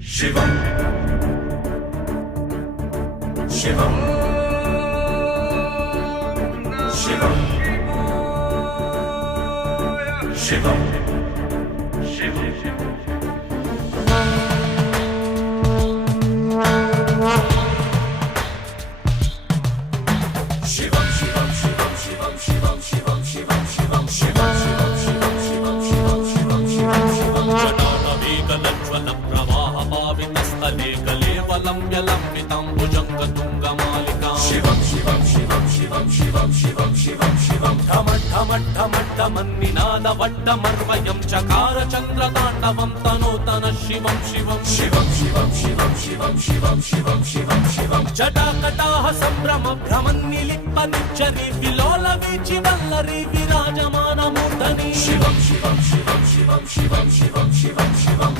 शिवम शिवम शिवम शिवम लम्बिताम्बुजङ्गतुङ्गमालिकां शिवं शिवं शिवं शिवं शिवं शिवं शिवं शिवं ढमढमढमढमन्निनादवड्डमर्वयं चकार चन्द्रताण्डवं तनोतन शिवं शिवं शिवं शिवं शिवं शिवं शिवं शिवं शिवं शिवं जटाकटाः सम्भ्रम भ्रमन्निलिप्पनिच्चरी विलोलवीचि वल्लरी विराजमानमूर्धनि शिवं शिवं शिवं शिवं शिवं शिवं शिवं शिवं